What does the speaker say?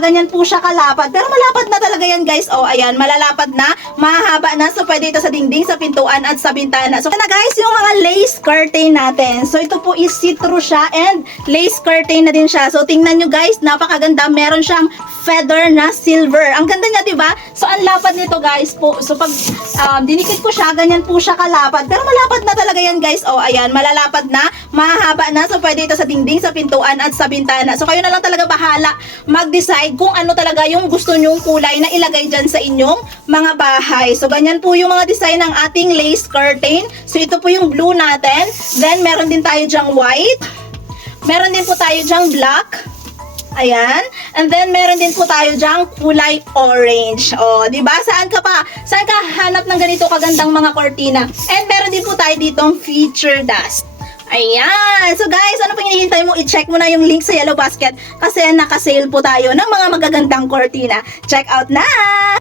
Ganyan po siya kalapad. Pero malapad na talaga yan guys. O ayan, malalapad na. Mahaba na. So pwede ito sa dingding, sa pintuan at sa bintana. So na guys, yung mga lace curtain natin. So ito po is see-through siya and lace curtain na din siya. So tingnan nyo guys, napakaganda. Meron siyang feather na silver. Ang ganda niya, di ba? So ang lapad nito guys po. So pag dinikit ko siya, ganyan po siya kalapad. Pero malapad na talaga yan guys. O ayan, malalapad na. Mahaba na. So pwede ito sa dingding, sa pintuan at sa bintana. So kayo na lang talaga bahala mag-decide kung ano talaga yung gusto nyong kulay na ilagay dyan sa inyong mga bahay. So, ganyan po yung mga design ng ating lace curtain. So, ito po yung blue natin. Then, meron din tayo dyang white. Meron din po tayo dyang black. Ayan. And then, meron din po tayo dyang kulay orange. O, diba? Saan ka pa? Saan ka hanap ng ganito kagandang mga kortina? And meron din po tayo ditong feature dust. Ayan! So guys, ano pang hinihintay mo? I-check mo na yung link sa Yellow Basket kasi naka-sale po tayo ng mga magagandang kortina. Check out na!